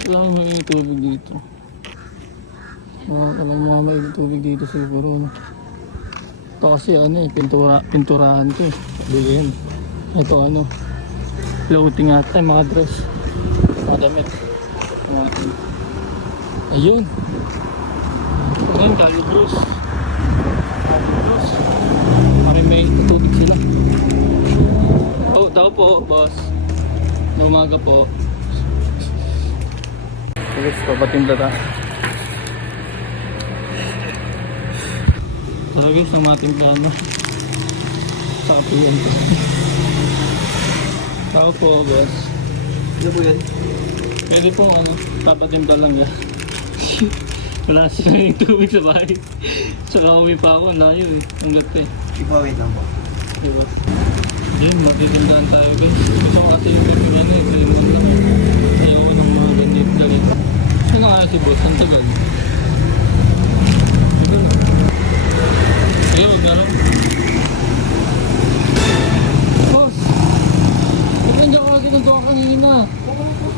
Kailangan may tubig dito. Mga may tubig dito siguro. No? Ito kasi ano eh, pinturahan to eh. Bigyan. Ito ano, floating ata yung mga dress. Mga damit. Ayun. Ayun, Calibros. Calibros. May tubig sila. Oh, tao po, boss. Na umaga po. Guys, papatimpla ta. So guys, ang mga timplahan mo. Sa kapilyon. Tao po, boss. Ano po yan? Pwede po ano, papatimpla lang yan. Wala siya yung tubig sa bahay. Saka uwi pa ako, layo eh. Ang latte. Ipawait lang po. Diba? Yun, magtitindahan tayo guys. Gusto ko kasi yung ano eh, kalimutan lang. Ayaw ko ng mga ganit galit. Ano nga si boss? Ang tagal.